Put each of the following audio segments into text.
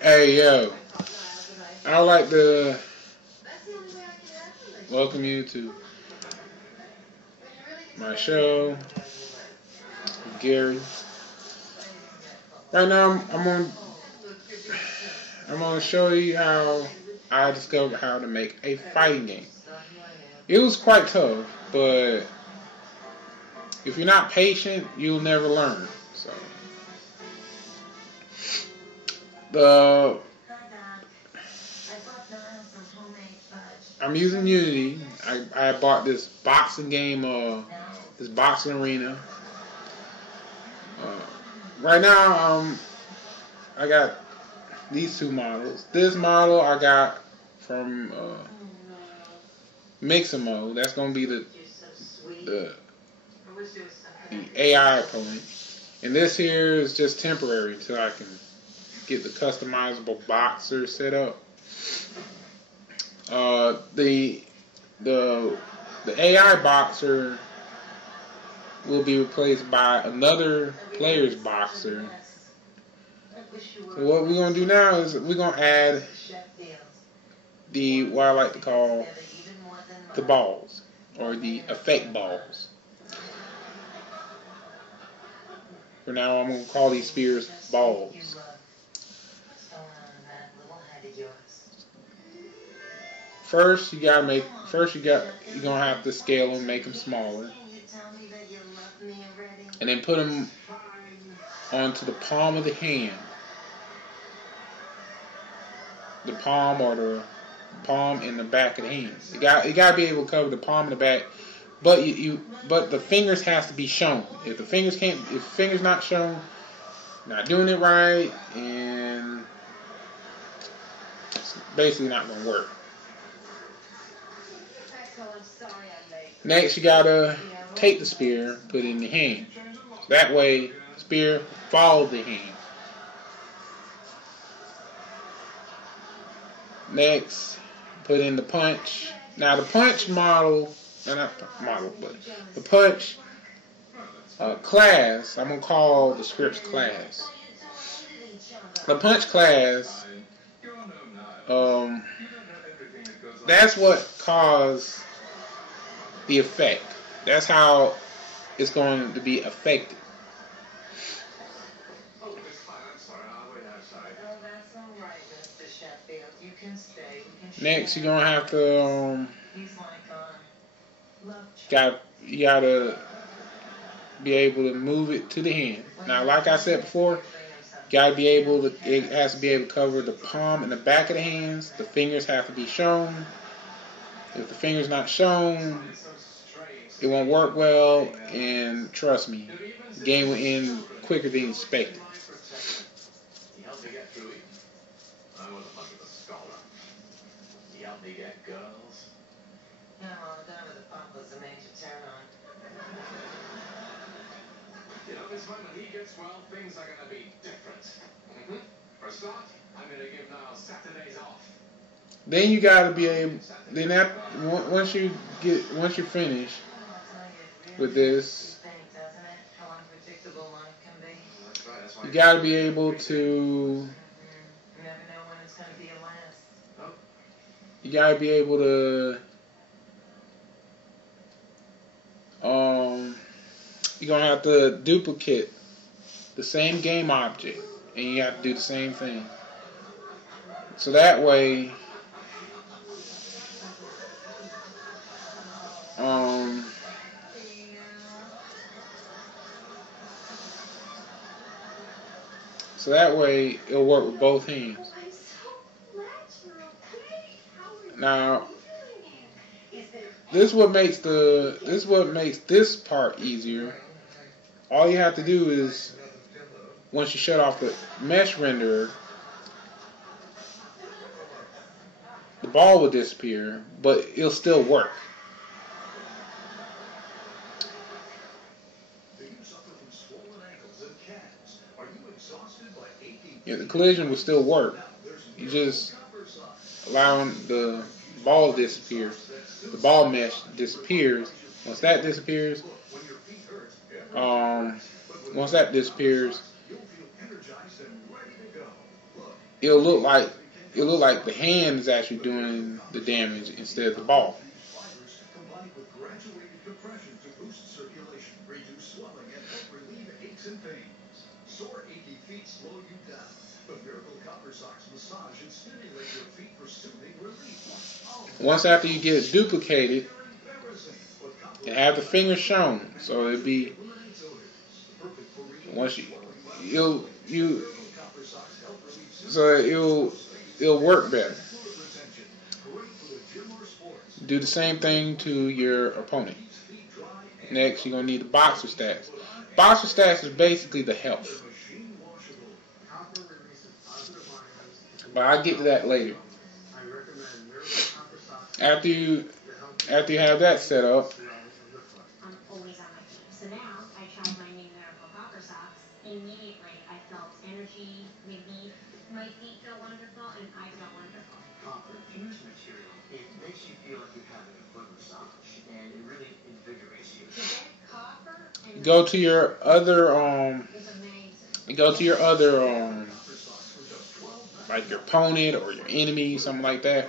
Hey yo, I'd like to welcome you to my show, Gary. Right now, I'm gonna show you how I discovered how to make a fighting game. It was quite tough, but if you're not patient, you'll never learn. So the I'm using Unity. I bought this boxing game, this boxing arena. Right now, I got these two models. This model I got from Mixer Mode. That's gonna be the AI opponent, and this here is just temporary until I can get the customizable boxer set up. The AI boxer will be replaced by another player's boxer. So what we're gonna do now is we're gonna add what I like to call the balls, or the effect balls. For now, I'm gonna call these spheres balls. First, you're gonna have to scale them, make them smaller, and then put them onto the palm of the hand. The palm, or the palm and the back of the hand. You gotta be able to cover the palm and the back, but but the fingers has to be shown. If the fingers not shown, not doing it right, and it's basically not gonna work. Next, you gotta take the spear, put it in the hand. That way, the spear follows the hand. Next, put in the punch. Now, the punch model, not model, but the punch class, I'm gonna call the scripts class. The punch class, that's what caused the effect. That's how it's going to be affected. Next, you're gonna have to you gotta be able to move it to the hand. Now, like I said before, it has to be able to cover the palm and the back of the hands. The fingers have to be shown. If the finger's not shown, it won't work well, and trust me, the game will end quicker than expected. This moment he gets well, things are going to be different. For a start, I'm going to give Niall Saturdays off. Then you got to be able. Once you finish with this, you got to be able to. You got to be able to. You're gonna have to duplicate the same game object, and you have to do the same thing. So that way, it'll work with both hands. Now, this is what makes this part easier. All you have to do is, once you shut off the mesh renderer, the ball will disappear, but it'll still work. Yeah, the collision will still work. You just allowing the ball to disappear. The ball mesh disappears. Once that disappears, it'll look like the hand is actually doing the damage instead of the ball. Combined with graduated compression to boost circulation, reduce swelling, and help relieve aches and pains. Sore, achy feet slow you down, but Miracle Copper Socks massage and stimulate your feet for soothing relief. Once after you get it duplicated, and have the fingers shown, so it'll be once so it'll work better. Do the same thing to your opponent. Next, you're gonna need the boxer stats. Boxer stats is basically the health, but I'll get to that later. After you have that set up, I'm always on my feet. So now I tried my new Miracle Copper Socks. Immediately I felt energy, relief. My feet feel wonderful and I feel wonderful. Copper fused material. It makes you feel like you're having a foot massage, and it really invigorates you. To get copper and go to your other is amazing. like your opponent or your enemy, something like that.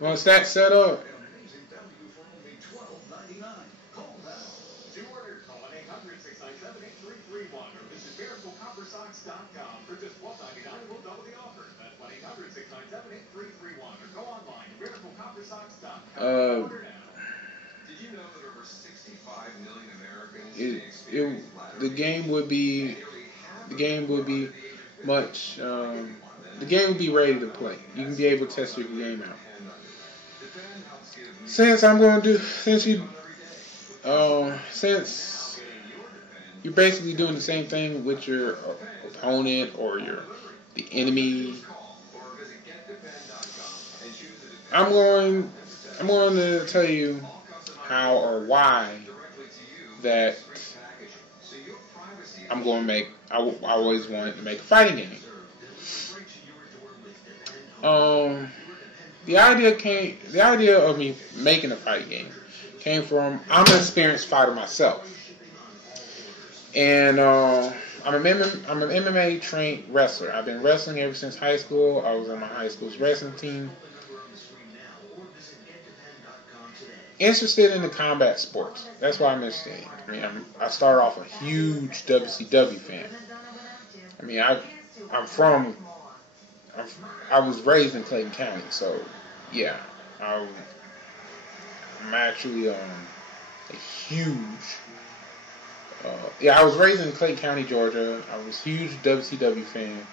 Once that's set up, To order, call 1-800-697-8331 or visit MiracleCopperSocks.com. For just $12.99, we'll double the offer. That's 1-800-697-8331 or go online to MiracleCopperSocks.com. Order now. Did you know that over 65 million Americans the game would be much. The game would be ready to play. You can be able to test your game out. Since you're basically doing the same thing with your opponent or the enemy, I'm going to tell you how or why that I always wanted to make a fighting game. The idea of me making a fighting game came from, I'm an experienced fighter myself, and I'm an MMA trained wrestler. I've been wrestling ever since high school. I was on my high school's wrestling team. Interested in the combat sports. That's why I'm interested in. I mean, I started off a huge WCW fan. I mean, I was raised in Clayton County, so yeah, I'm actually a huge. I was raised in Clayton County, Georgia. I was a huge WCW fan.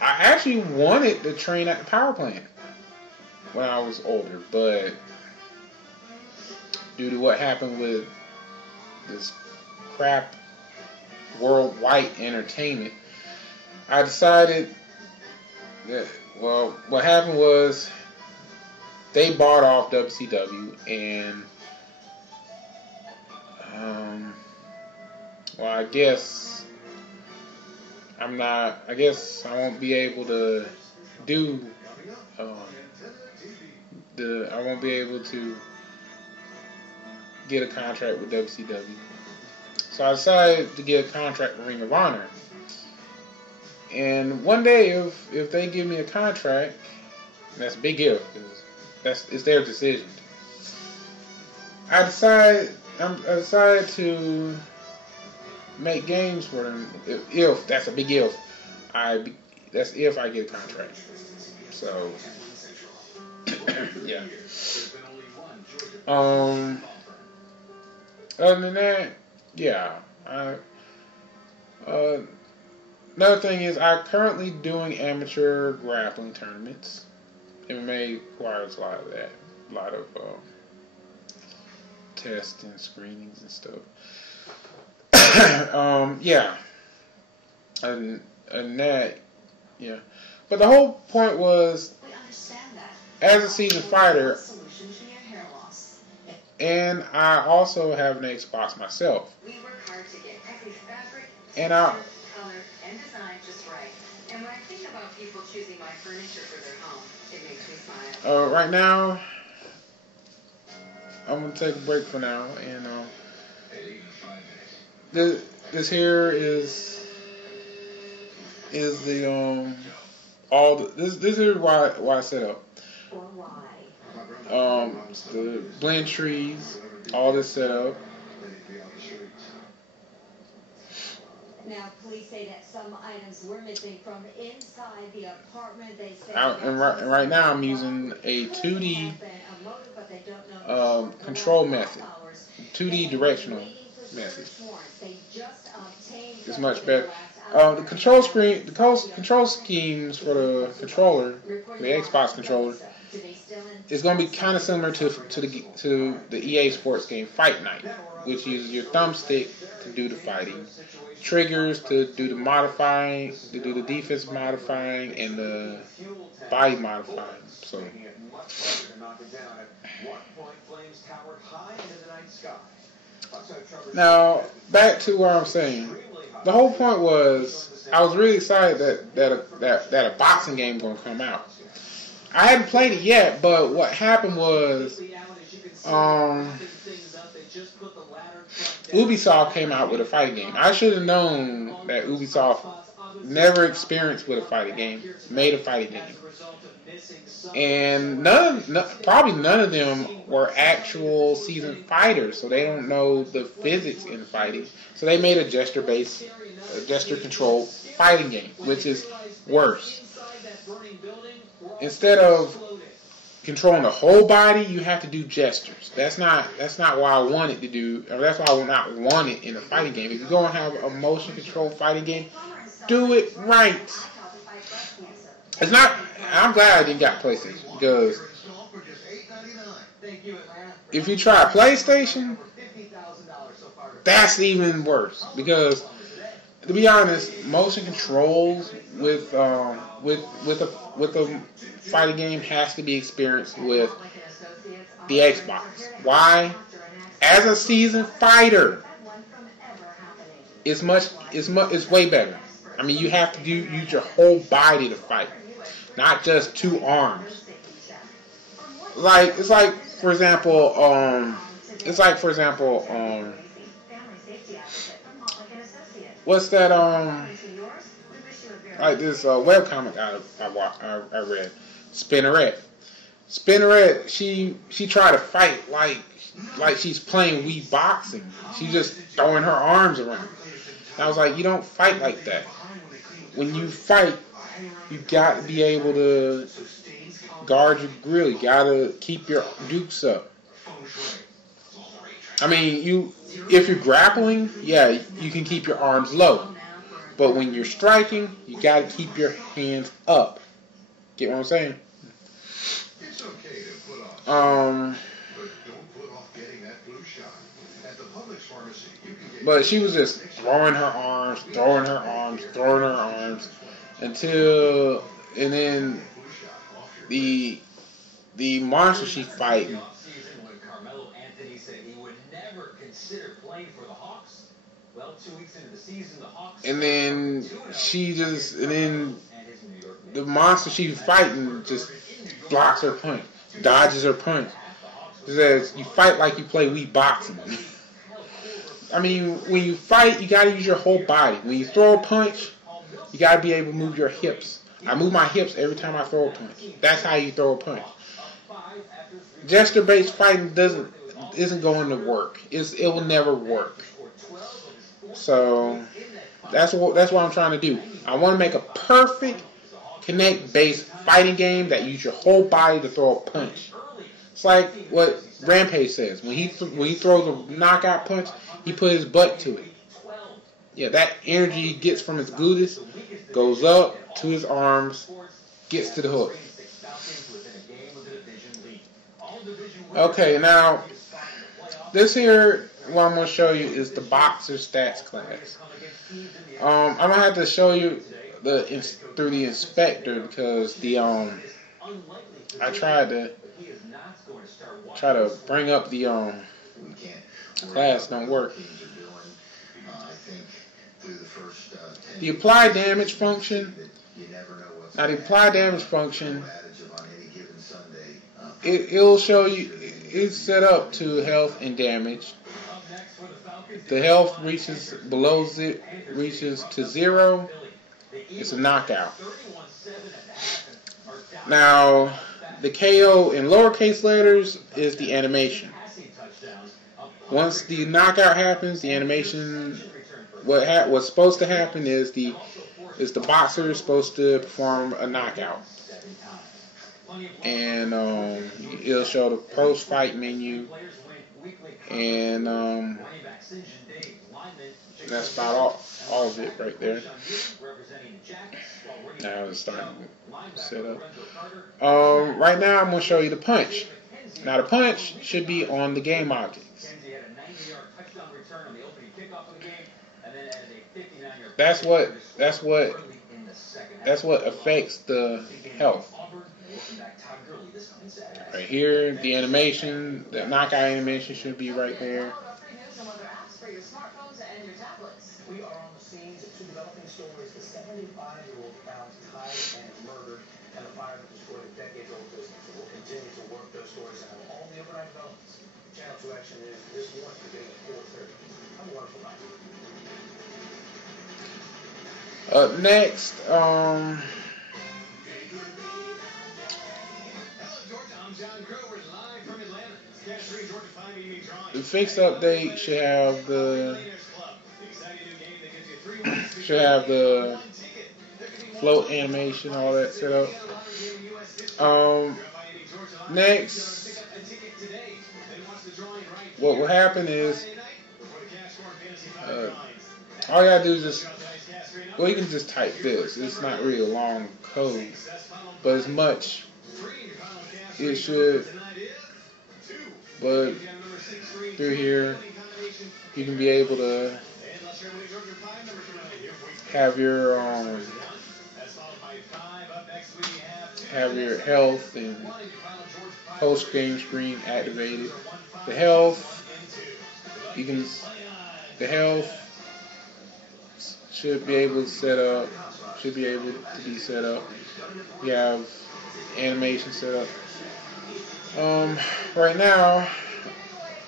I actually wanted to train at the power plant when I was older, but due to what happened with this crap worldwide entertainment, I decided that, well, what happened was they bought off WCW, and I guess I won't be able to do I won't be able to get a contract with WCW. So I decided to get a contract with Ring of Honor. And one day, if they give me a contract, that's a big if, because it's their decision. I decided to make games for them. If that's a big if, that's if I get a contract. So yeah. Other than that, yeah. Another thing is, I'm currently doing amateur grappling tournaments. MMA requires a lot of that, a lot of tests and screenings and stuff. Yeah. And that, yeah. But the whole point was, as a seasoned fighter, and I also have an Xbox myself. We work hard to get every fabric, and color, and design just right. And when I think about people choosing my furniture for their home, it makes me smile. Right now, I'm gonna take a break for now, and this here is the all the, this is why I set up the blend trees, all this set up. Now, police say that some items were missing from inside the apartment. They say And right now I'm using a 2D control method, 2D directional method. It's much better. The control schemes for the controller, the Xbox controller, is going to be kind of similar to the EA Sports game Fight Night, which uses your thumbstick to do the fighting, triggers to do the modifying, to do the defense modifying, and the body modifying. So now back to what I'm saying. The whole point was I was really excited that a boxing game was going to come out. I hadn't played it yet, but what happened was Ubisoft came out with a fighting game. I should have known that Ubisoft never experienced with a fighting game, made a fighting game. And probably none of them were actual seasoned fighters, so they don't know the physics in fighting. So they made a gesture-controlled fighting game, which is worse. Instead of controlling the whole body, you have to do gestures. That's not what I wanted to do, or that's why I would not want it in a fighting game. If you're going to have a motion control fighting game, do it right. It's not. I'm glad I didn't get PlayStation, because if you try PlayStation, that's even worse. Because to be honest, motion controls with a fighting game has to be experienced with the Xbox. Why? As a seasoned fighter, it's way better. I mean, you have to use your whole body to fight, not just two arms. It's like for example, what's that like this webcomic I read, Spinnerette, she tried to fight like she's playing Wii boxing. She's just throwing her arms around. And I was like, you don't fight like that. When you fight, you got to be able to guard your grill. You got to keep your dukes up. I mean, if you're grappling, yeah, you can keep your arms low. But when you're striking, you got to keep your hands up. Get what I'm saying? It's okay to put off, but don't put off getting that flu shot. At the Publix pharmacy, you can get. But she was just throwing her arms, until, and then the monster she's fighting. And then the monster she's fighting just blocks her punch, dodges her punch. She says, you fight like you play Wii boxing. I mean, when you fight, you gotta use your whole body. When you throw a punch, you gotta be able to move your hips. I move my hips every time I throw a punch. That's how you throw a punch. Gesture-based fighting isn't going to work. It will never work. So that's what I'm trying to do. I want to make a perfect Kinect-based fighting game that uses your whole body to throw a punch. It's like what Rampage says. When he throws a knockout punch, he put his butt to it. Yeah, that energy he gets from his gluteus goes up to his arms, gets to the hook. Okay, now this here, what I'm going to show you is the boxer stats class. I'm going to have to show you through the inspector, because I tried to bring up the class, don't work. The apply damage function. Now the apply damage function, it'll show you it's set up to health and damage. the health reaches reaches to 0, it's a knockout. Now, the KO in lowercase letters is the animation. Once the knockout happens, the animation, what's supposed to happen is the boxer is supposed to perform a knockout. And it'll show the post-fight menu, and that's about all of it right there. Now it's starting to set up. Right now I'm going to show you the punch. Now the punch should be on the game objects. That's what affects the health. Right here, the animation, the knockout animation should be right there. We are on the scenes of two developing stories. The 75-year-old found tied and murdered, and the fire that destroyed a decade-old business. We'll continue to work those stories and have all the overnight developments. Channel 2 Action News this morning beginning at 4:30. Have a wonderful night. Up next, the fixed update should have the float animation, all that set up. Next, what will happen is all you gotta do is just, well, you can just type this. It's not really a long code, but as much it should. But through here, you can be able to have your health and post-game screen activated. The health should be able to set up. Should be able to be set up. You have animation set up. Right now,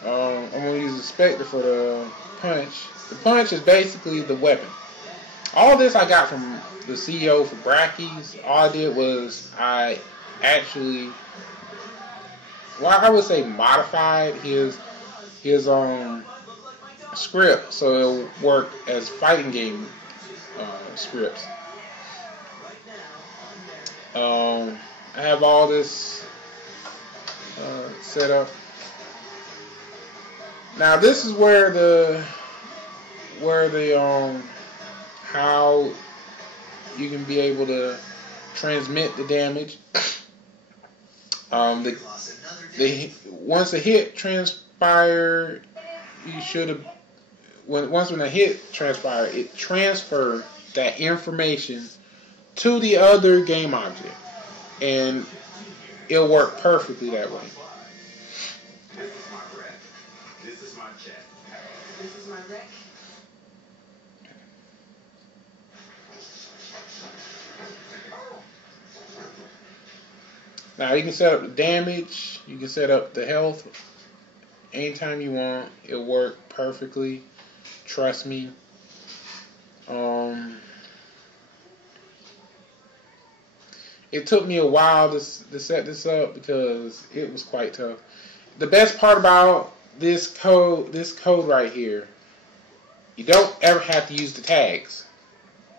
I'm gonna use the Spectre for the punch. The punch is basically the weapon. All this I got from the CEO for Brackeys. All I did was I would say modified his script so it'll work as fighting game scripts. I have all this set up. Now this is where the how you can be able to transmit the damage. Once a hit transpired, you should have. Once a hit transpired, it transferred that information to the other game object, and it'll work perfectly that way. This is my check. This is my wreck. Now you can set up the damage, you can set up the health anytime you want. It'll work perfectly. Trust me. It took me a while to set this up because it was quite tough. The best part about this code right here, you don't ever have to use the tags.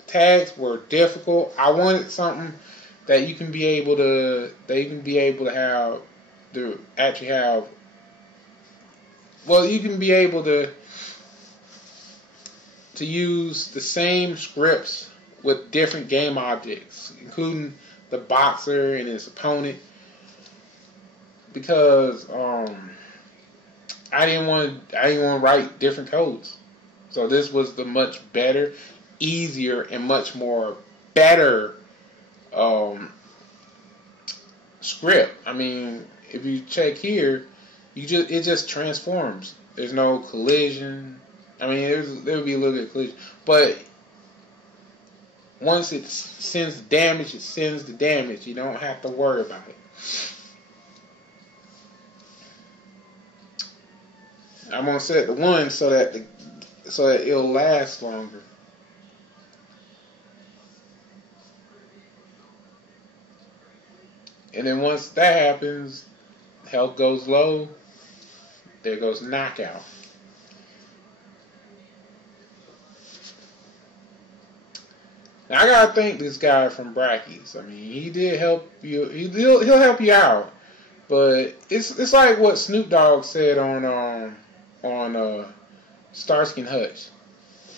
The tags were difficult. I wanted something that you can be able to have well, you can be able to use the same scripts with different game objects, including the boxer and his opponent, because I didn't want to write different codes. So this was the much better, easier, and much more better script. I mean, if you check here, it just transforms. There's no collision. I mean, there would be a little bit of collision, but once it sends the damage, it sends the damage. You don't have to worry about it. I'm gonna set the 1 so that the so that it'll last longer. And then once that happens, health goes low. There goes knockout. Now, I gotta thank this guy from Brackeys. I mean, he did help you. He'll help you out. But it's like what Snoop Dogg said on Starsky and Hutch.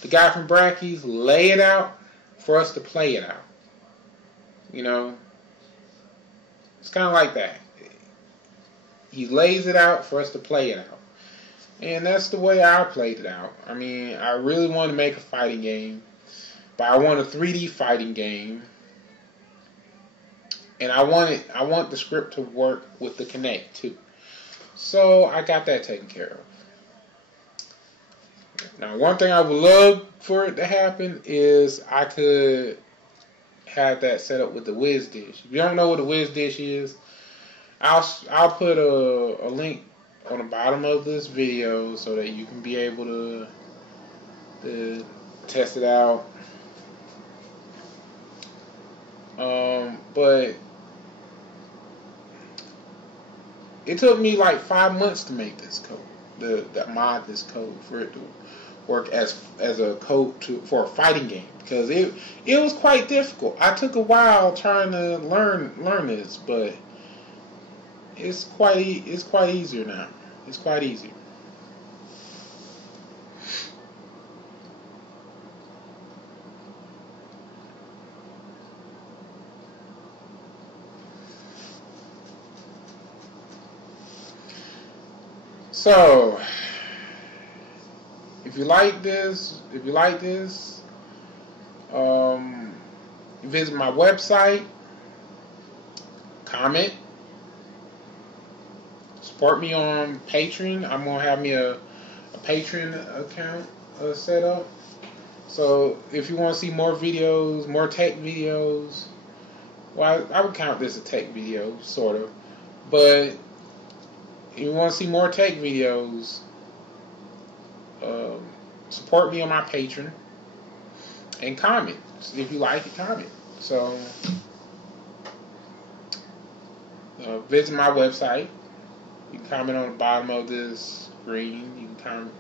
The guy from Brackeys lay it out for us to play it out. You know, it's kind of like that. He lays it out for us to play it out. And that's the way I played it out. I mean, I really want to make a fighting game, but I want a 3D fighting game. And I want the script to work with the Kinect too. So I got that taken care of. Now, one thing I would love for it to happen is I could have that set up with the Wiz Dish. If you don't know what a Wiz Dish is, I'll put a link on the bottom of this video so that you can be able to test it out. But it took me like 5 months to make this code, that mod this code for it to work as a code for a fighting game, because it was quite difficult. I took a while trying to learn this, but it's quite easier now. It's quite easier. So, if you like this, visit my website, comment, support me on Patreon. I'm gonna have me a Patreon account set up. So if you want to see more videos, more tech videos, well, I would count this a tech video, sort of, but if you want to see more tech videos, support me on my Patreon and comment. If you like it, comment. So visit my website. You can comment on the bottom of this screen. You can comment